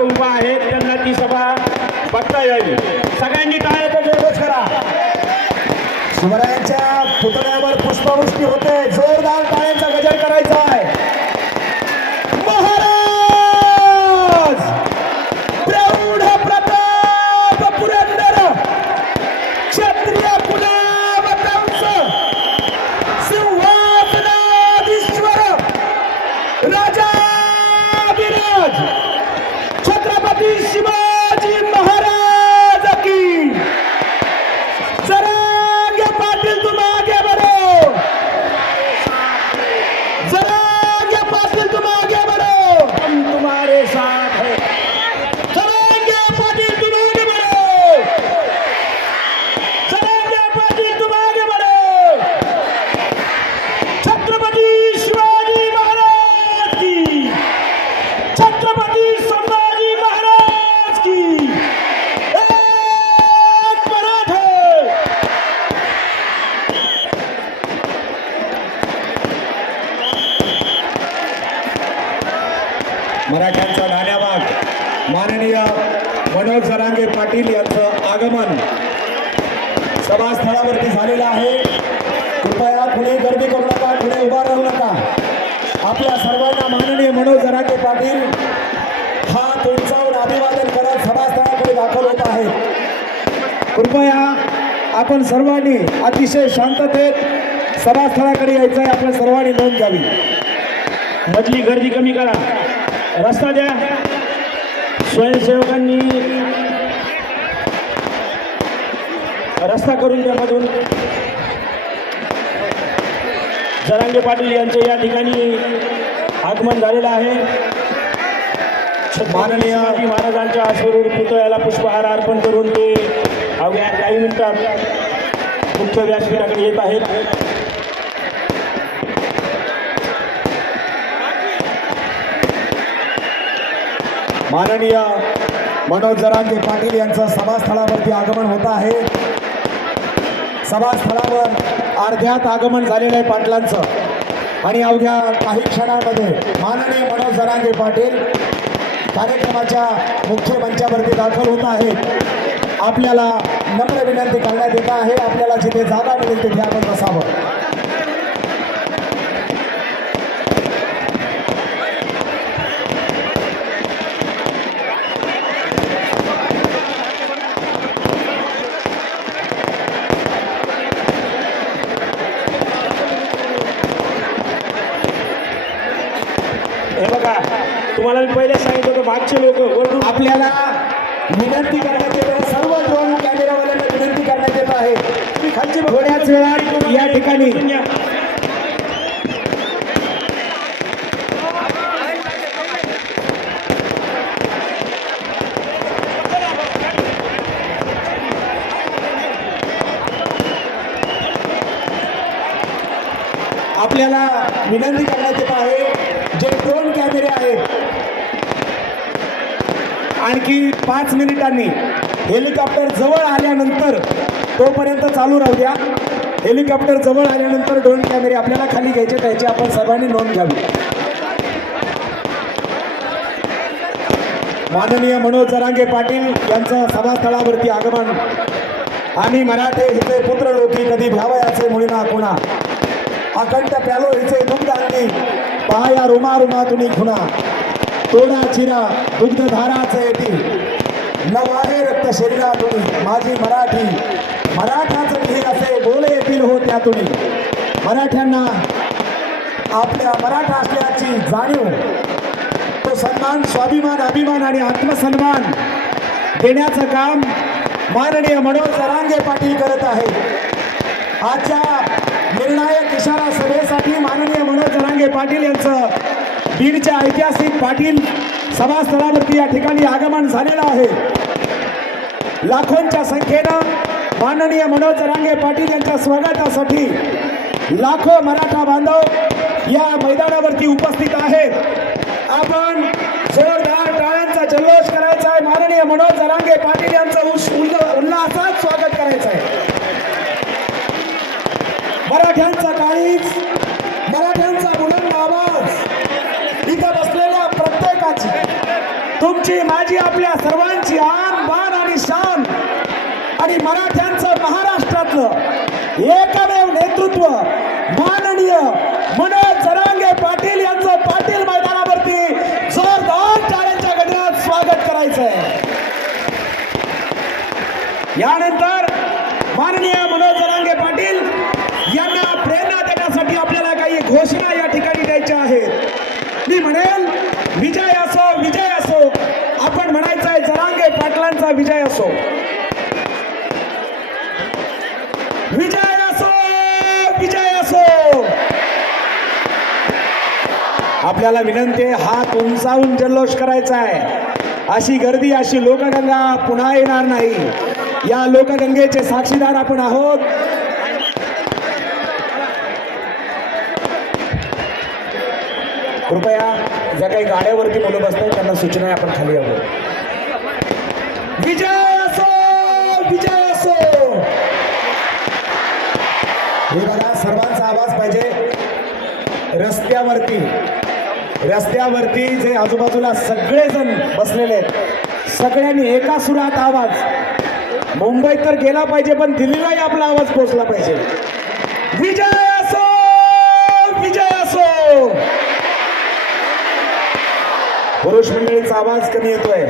उभा आहेत त्यांना ती सभा बघता यावी. सगळ्यांनी काय जोरदार करा. शिवरायांच्या पुतळ्यावर पुष्पवृष्टी होते जोरदार माननीय मनोज जरांगे पाटील यांचं आगमन सभास्थळावरती झालेलं आहे. कृपया कुणी गर्दी करू नका कुणी उभा राहू नका. आपल्या सर्वांना माननीय मनोज जरांगे पाटील हा उंचावून अभिवादन करत सभास्थळाकडे दाखल होत आहे. कृपया आपण सर्वांनी अतिशय शांततेत सभास्थळाकडे यायचं आहे आपण सर्वांनी नोंद घ्यावी. मधली गर्दी कमी करा. रस्ता द्या. स्वयंसेवकांनी रस्ता करून द्या मधून जरांगे पाटील यांचं या ठिकाणी आगमन झालेलं आहे. माननीय महाराजांच्या आश्वरूर पुतळ्याला पुष्पहार अर्पण करून ते अवघ्या काही मिनिटात मुख्य व्यासपीठाकडे येत आहेत. माननीय मनोज जरांगे पाटील यांचं सभास्थळावरती आगमन होत आहे. सभास्थळावर अर्ध्यात आगमन झालेलं आहे पाटलांचं. आणि अवघ्या काही क्षणामध्ये माननीय मनोज जरांगे पाटील कार्यक्रमाच्या मुख्य मंचावरती दाखल होत आहेत. आपल्याला नम्र विनंती करण्यात येत आहे. आपल्याला जिथे जागा मिळेल तिथे आपण बसावं. हे बघा तुम्हाला मी पहिलेच सांगितलं होतं मागचे लोक वरून आपल्याला विनंती करण्यात येत आहे सर्व ड्रोन कॅमेरावाल्यांना विनंती करण्यात येत आहे. तुम्ही खालचे थोड्याच वेळात या ठिकाणी. आपल्याला विनंती करण्यात येत आहे जे ड्रोन कॅमेरे आहेत आणखी पाच मिनिटांनी हेलिकॉप्टर जवळ आल्यानंतर तोपर्यंत चालू राहू द्या. हेलिकॉप्टर जवळ आल्यानंतर ड्रोन कॅमेरे आपल्याला खाली घ्यायचे त्याची आपण सर्वांनी नोंद घ्यावी. माननीय मनोज जरांगे पाटील यांचं सभास्थळावरती आगमन. आम्ही मराठे हिचे पुत्र लोकी कधी भ्यावयाचे मुळीना कुणा. अखंड प्यालो हिचे दुग्ध अंगी पाया रुमा रुमा तुनी खुणा. तोडा चिरा दुग्ध येतील येती रक्त शरीरातून माझी मराठी. मराठाचं हे असे बोले येतील हो त्यातून. मराठ्यांना आपल्या मराठा असल्याची जाणीव. तो सन्मान स्वाभिमान अभिमान आणि आत्मसन्मान देण्याचं काम माननीय मनोज जरांगे पाटील करत आहे. आजच्या निर्णायक इशारा सभेसाठी माननीय मनोज जरांगे पाटील यांचं बीडच्या ऐतिहासिक पाटील सभास्थळावरती या ठिकाणी आगमन झालेलं आहे. लाखोंच्या संख्येनं माननीय मनोज रांगे पाटील यांच्या स्वागतासाठी लाखो मराठा बांधव या मैदानावरती उपस्थित आहेत. आपण जोरदार टाळ्यांचा जल्लोष करायचा आहे. माननीय मनोज रांगे पाटील यांचं उस- उल्ल- उल्हासात स्वागत करायचं आहे मराठ्यांचा काळीज मराठ्यांचा बुलंद आवाज इथं बसलेल्या प्रत्येकाची तुमची माझी आपल्या सर्वांची आन बान आणि शान आणि मराठ्यांचं महाराष्ट्रातलं एकमेव नेतृत्व माननीय मनोज जरांगे पाटील यांचं पाटील मैदानावरती जोरदार टाळ्यांच्या गजरात स्वागत करायचंय. यानंतर माननीय मनोज जरांगे पाटील यांना प्रेरणा देण्यासाठी आपल्याला काही घोषणा या ठिकाणी द्यायच्या आहेत. मी म्हणे विजय असो विजय असो आपण म्हणायचं आहे सर्वांचा विजय असो. विजय असो विजय असो. आपल्याला विनंती आहे हात उंचावून जल्लोष करायचा आहे. अशी गर्दी अशी लोकगंगा पुन्हा येणार नाही. या लोकगंगेचे साक्षीदार आपण आहोत. कृपया ज्या काही गाड्यावरती मुलं बसतात त्यांना सूचना आपण खाली आहोत. विजय असो विजय असो हे बघा सर्वांचा आवाज पाहिजे. रस्त्यावरती रस्त्यावरती जे आजूबाजूला सगळेजण बसलेले आहेत. सगळ्यांनी एका सुरात आवाज. मुंबईत तर गेला पाहिजे पण दिल्लीलाही आपला आवाज पोहोचला पाहिजे. विजय असो विजय असो पुरुष मंडळीचा आवाज कमी येतोय.